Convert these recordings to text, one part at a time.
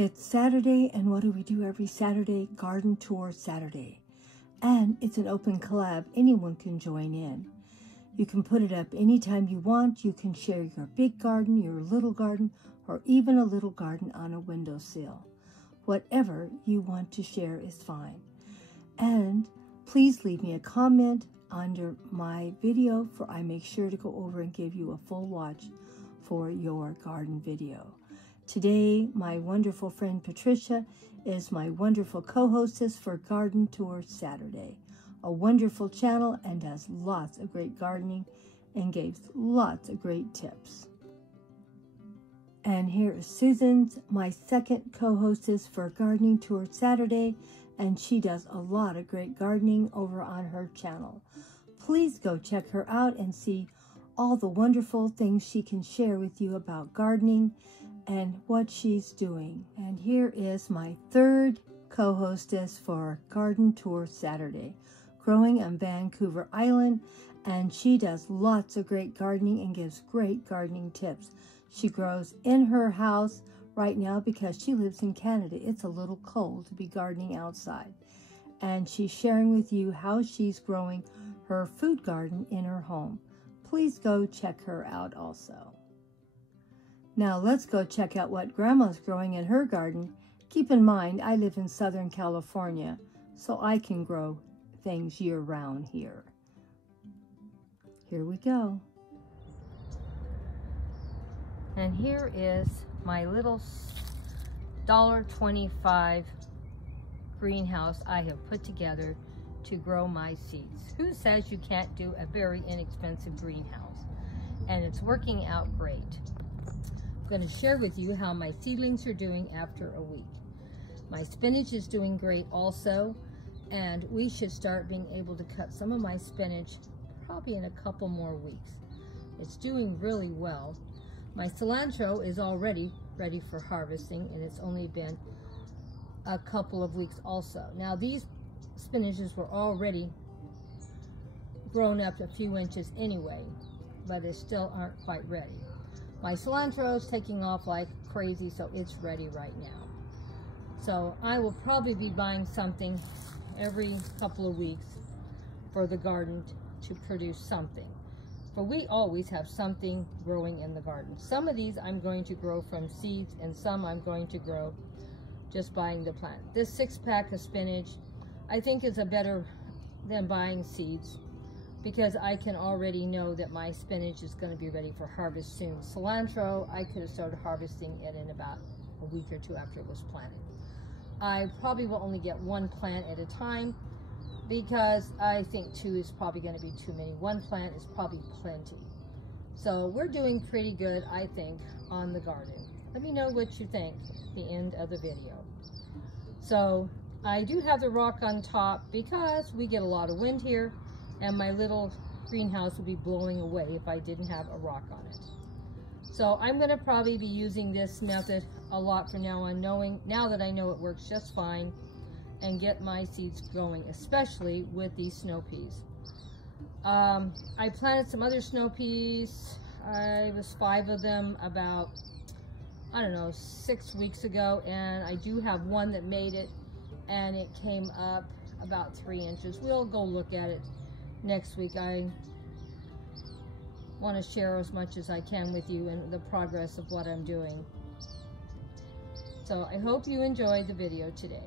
It's Saturday, and what do we do every Saturday? Garden Tour Saturday. And it's an open collab. Anyone can join in. You can put it up anytime you want. You can share your big garden, your little garden, or even a little garden on a windowsill. Whatever you want to share is fine. And please leave me a comment under my video, for I make sure to go over and give you a full watch for your garden video. Today, my wonderful friend Patricia is my wonderful co-hostess for Garden Tour Saturday, a wonderful channel and does lots of great gardening and gives lots of great tips. And here is Susan's, my second co-hostess for Gardening Tour Saturday, and she does a lot of great gardening over on her channel. Please go check her out and see all the wonderful things she can share with you about gardening and what she's doing. And here is my third co-hostess for Garden Tour Saturday, growing on Vancouver Island, and she does lots of great gardening and gives great gardening tips. She grows in her house right now because she lives in Canada. It's a little cold to be gardening outside. And she's sharing with you how she's growing her food garden in her home. Please go check her out also. Now let's go check out what Grandma's growing in her garden. Keep in mind, I live in Southern California, so I can grow things year-round here. Here we go. And here is my little $1.25 greenhouse I have put together to grow my seeds. Who says you can't do a very inexpensive greenhouse? And it's working out great. I'm going to share with you how my seedlings are doing after a week. My spinach is doing great also, and we should start being able to cut some of my spinach probably in a couple more weeks. It's doing really well. My cilantro is already ready for harvesting, and it's only been a couple of weeks also. Now these spinaches were already grown up a few inches anyway, but they still aren't quite ready. My cilantro is taking off like crazy, so it's ready right now. So I will probably be buying something every couple of weeks for the garden to produce something. But we always have something growing in the garden. Some of these I'm going to grow from seeds, and some I'm going to grow just buying the plant. This 6-pack of spinach I think is better than buying seeds, because I can already know that my spinach is going to be ready for harvest soon. Cilantro, I could have started harvesting it in about a week or two after it was planted. I probably will only get one plant at a time, because I think 2 is probably going to be too many. 1 plant is probably plenty. So we're doing pretty good, I think, on the garden. Let me know what you think at the end of the video. So I do have the rock on top because we get a lot of wind here, and my little greenhouse would be blowing away if I didn't have a rock on it. So I'm going to probably be using this method a lot from now on, now that I know it works just fine, and get my seeds going, especially with these snow peas. I planted some other snow peas. I was 5 of them about, I don't know, 6 weeks ago, and I do have one that made it, and it came up about 3 inches. We'll go look at it next week. I want to share as much as I can with you and the progress of what I'm doing. So I hope you enjoyed the video today.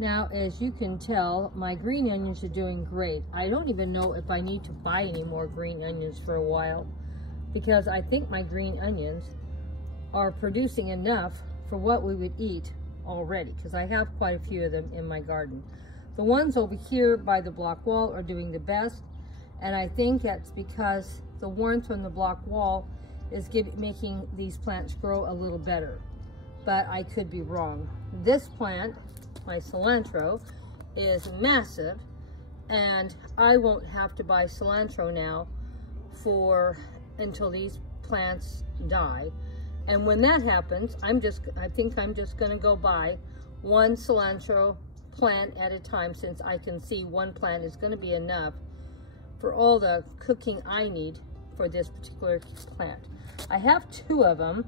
Now, as you can tell, my green onions are doing great. I don't even know if I need to buy any more green onions for a while, because I think my green onions are producing enough for what we would eat already, because I have quite a few of them in my garden. The ones over here by the block wall are doing the best, and I think that's because the warmth from the block wall is making these plants grow a little better, but I could be wrong. This plant, my cilantro, is massive, and I won't have to buy cilantro now until these plants die. And when that happens, I think I'm just going to go buy 1 cilantro plant at a time, since I can see 1 plant is going to be enough for all the cooking I need for this particular plant. I have 2 of them,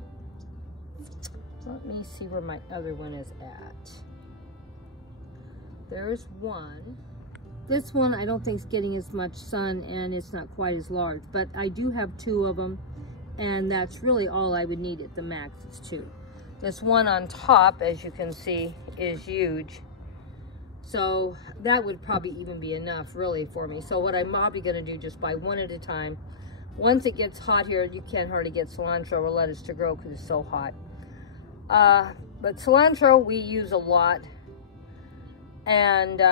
Let me see where my other one is at. There's one. This one I don't think is getting as much sun and it's not quite as large, but I do have 2 of them, and that's really all I would need at the max is 2. This one on top, as you can see, is huge. So that would probably even be enough really for me. So what I'm probably gonna do, just buy one at a time. Once it gets hot here, you can't hardly get cilantro or lettuce to grow because it's so hot. But cilantro we use a lot, and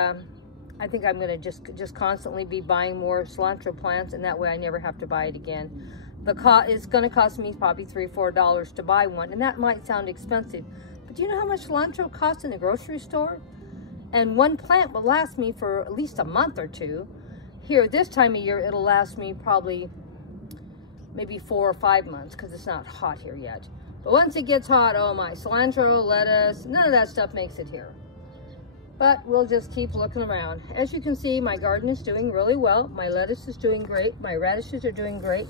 I think I'm gonna just constantly be buying more cilantro plants, and that way I never have to buy it again. It's gonna cost me probably $3 or $4 to buy one, and that might sound expensive, but do you know how much cilantro costs in the grocery store? And one plant will last me for at least a month or 2. Here, this time of year, it'll last me probably maybe 4 or 5 months because it's not hot here yet. But once it gets hot, oh my, cilantro, lettuce, none of that stuff makes it here. But we'll just keep looking around. As you can see, my garden is doing really well. My lettuce is doing great. My radishes are doing great.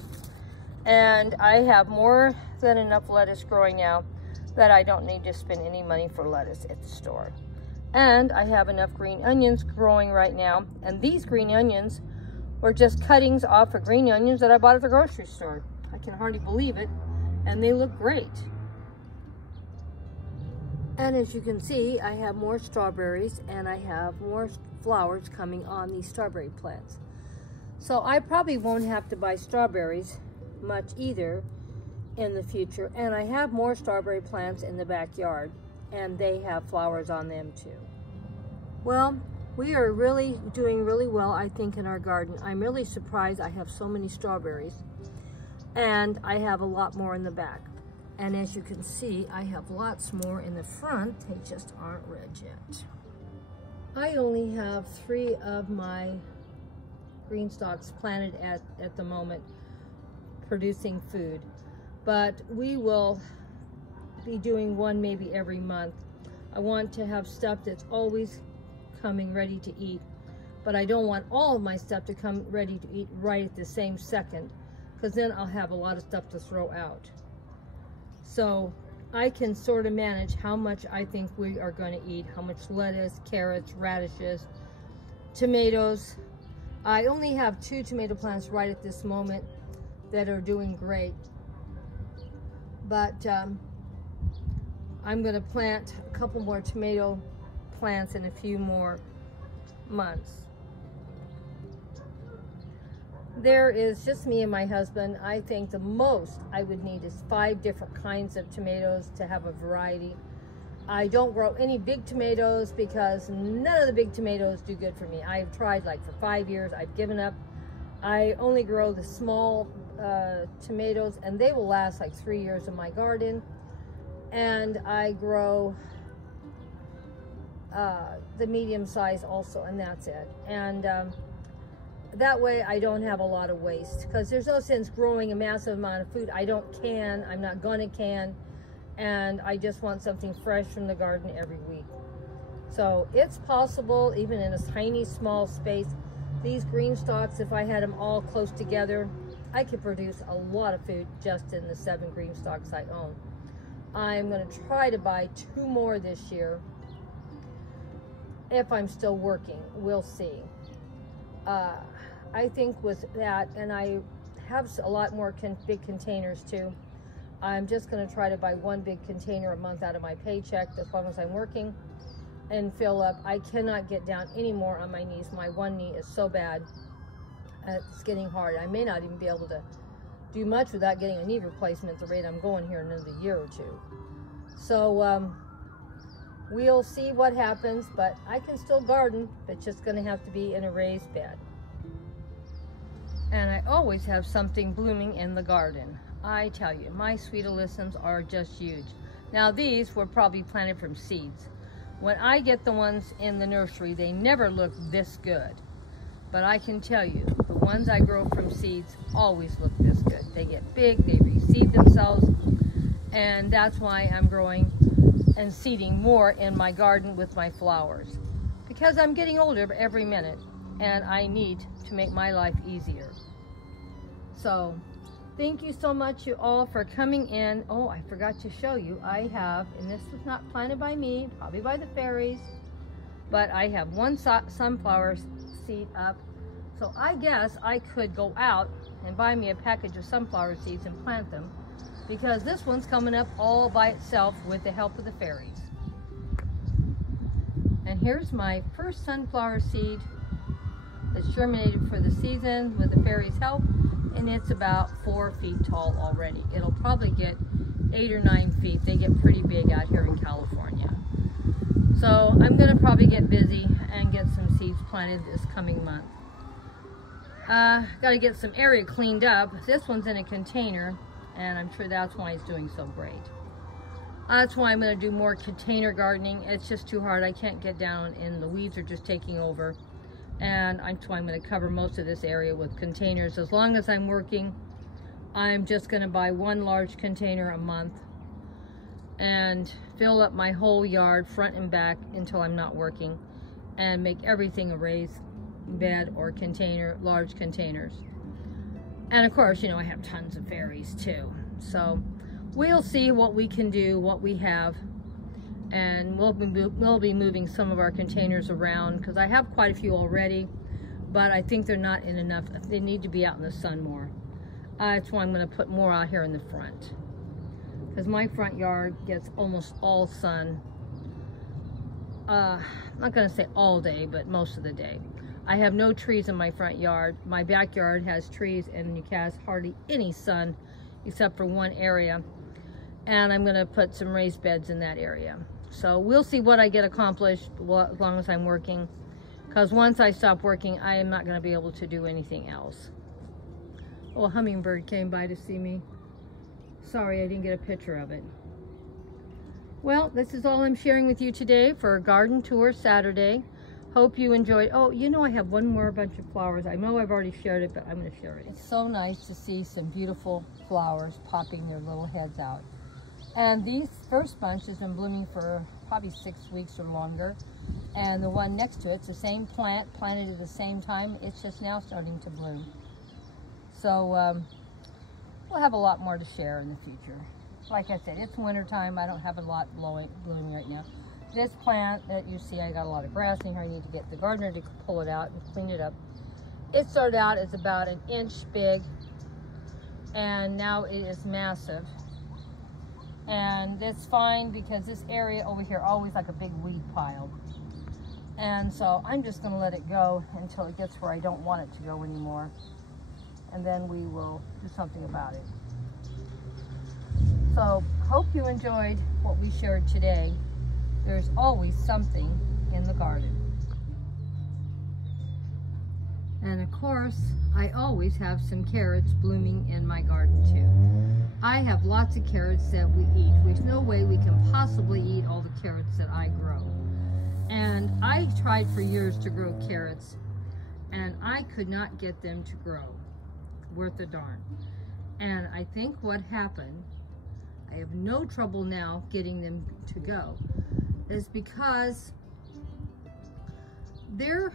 And I have more than enough lettuce growing now that I don't need to spend any money for lettuce at the store. And I have enough green onions growing right now. And these green onions were just cuttings off of green onions that I bought at the grocery store. I can hardly believe it. And they look great. And as you can see, I have more strawberries and I have more flowers coming on these strawberry plants. So I probably won't have to buy strawberries much either in the future. And I have more strawberry plants in the backyard, and they have flowers on them too. Well, we are really doing really well, I think, in our garden. I'm really surprised I have so many strawberries, and I have a lot more in the back. And as you can see, I have lots more in the front. They just aren't red yet. I only have 3 of my green stalks planted at the moment, producing food. But we will be doing one maybe every month. I want to have stuff that's always coming ready to eat, but I don't want all of my stuff to come ready to eat right at the same second, because then I'll have a lot of stuff to throw out. So I can sort of manage how much I think we are going to eat, how much lettuce, carrots, radishes, tomatoes. I only have 2 tomato plants right at this moment that are doing great, but I'm going to plant a couple more tomato plants in a few more months. There is just me and my husband. I think the most I would need is 5 different kinds of tomatoes to have a variety. I don't grow any big tomatoes because none of the big tomatoes do good for me. I've tried like for 5 years. I've given up. I only grow the small tomatoes, and they will last like 3 years in my garden. And I grow the medium size also, and that's it. And that way I don't have a lot of waste, because there's no sense growing a massive amount of food. I don't can, I'm not gonna can, and I just want something fresh from the garden every week. So it's possible, even in a tiny small space, these green stalks, if I had them all close together, I could produce a lot of food just in the 7 green stalks I own. I'm going to try to buy 2 more this year if I'm still working. We'll see. I think with that, and I have a lot more big containers too. I'm just going to try to buy 1 big container a month out of my paycheck as long as I'm working, and fill up. I cannot get down anymore on my knees. My one knee is so bad. It's getting hard. I may not even be able to do much without getting a knee replacement at the rate I'm going here in another year or 2. So we'll see what happens, but I can still garden. It's just going to have to be in a raised bed. And I always have something blooming in the garden. I tell you, my sweet alyssums are just huge. Now these were probably planted from seeds. When I get the ones in the nursery, they never look this good. But I can tell you, the ones I grow from seeds always look this good. They get big, they reseed themselves, and that's why I'm growing and seeding more in my garden with my flowers. Because I'm getting older every minute, and I need to make my life easier. So Thank you so much, you all, for coming in. Oh, I forgot to show you. I have, and this was not planted by me, probably by the fairies, but I have one sunflower seed up. So I guess I could go out and buy me a package of sunflower seeds and plant them, because this one's coming up all by itself with the help of the fairies. And here's my first sunflower seed that's germinated for the season with the fairies' help. And it's about 4 feet tall already. It'll probably get 8 or 9 feet. They get pretty big out here in California. So I'm gonna probably get busy and get some seeds planted this coming month. Gotta get some area cleaned up. This one's in a container, and I'm sure that's why it's doing so great. That's why I'm gonna do more container gardening. It's just too hard. I can't get down, and the weeds are just taking over. And that's why I'm going to cover most of this area with containers. As long as I'm working, I'm just going to buy one large container a month and fill up my whole yard front and back until I'm not working, and make everything a raised bed or container, large containers. And of course, you know, I have tons of fairies too. So we'll see what we can do, what we have. And we'll be moving some of our containers around, because I have quite a few already, but I think they're not in enough. They need to be out in the sun more. That's why I'm going to put more out here in the front, because my front yard gets almost all sun. I'm not going to say all day, but most of the day. I have no trees in my front yard. My backyard has trees, and you cast hardly any sun except for one area. And I'm going to put some raised beds in that area. So we'll see what I get accomplished as long as I'm working, because once I stop working, I am not going to be able to do anything else. Oh, a hummingbird came by to see me. Sorry, I didn't get a picture of it. Well, this is all I'm sharing with you today for Garden Tour Saturday. Hope you enjoyed. Oh, you know, I have one more bunch of flowers. I know I've already shared it, but I'm going to share it. It's so nice to see some beautiful flowers popping their little heads out. And these first bunch has been blooming for probably 6 weeks or longer. And the one next to it's the same plant, planted at the same time. It's just now starting to bloom. So we'll have a lot more to share in the future. Like I said, it's winter time. I don't have a lot blooming right now. This plant that you see, I got a lot of grass in here. I need to get the gardener to pull it out and clean it up. It started out as about 1 inch big, and now it is massive. And that's fine, because this area over here always like a big weed pile. And so I'm just going to let it go until it gets where I don't want it to go anymore. And then we will do something about it. So hope you enjoyed what we shared today. There's always something in the garden. And of course, I always have some carrots blooming in my garden too. I have lots of carrots that we eat. There's no way we can possibly eat all the carrots that I grow. And I tried for years to grow carrots, and I could not get them to grow worth a darn. And I think what happened, I have no trouble now getting them to go, is because they're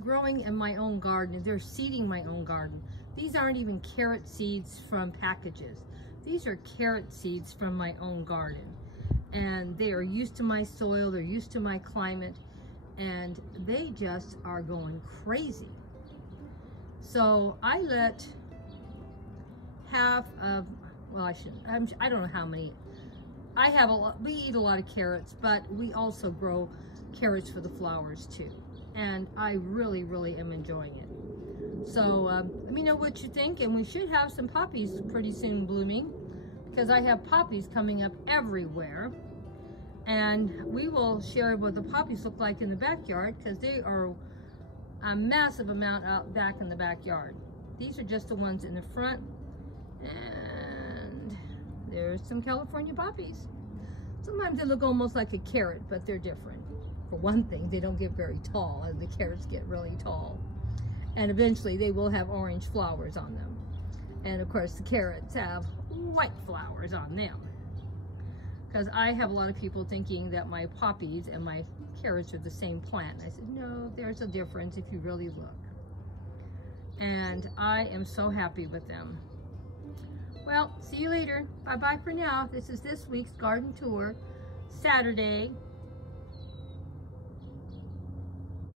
growing in my own garden. They're seeding my own garden. These aren't even carrot seeds from packages. These are carrot seeds from my own garden. And they are used to my soil, they're used to my climate, and they just are going crazy. So I let half of, well, I don't know how many. I have a lot, we eat a lot of carrots, but we also grow carrots for the flowers too. And I really, really am enjoying it. So let me know what you think, and we should have some poppies pretty soon blooming, because I have poppies coming up everywhere. And we will share what the poppies look like in the backyard, because they are a massive amount out back in the backyard. These are just the ones in the front, and there's some California poppies. Sometimes they look almost like a carrot, but they're different. For one thing, they don't get very tall, and the carrots get really tall. And eventually they will have orange flowers on them. And of course the carrots have white flowers on them. Because I have a lot of people thinking that my poppies and my carrots are the same plant. And I said, no, there's a difference if you really look. And I am so happy with them. Well, see you later. Bye-bye for now. This is this week's garden tour, Saturday,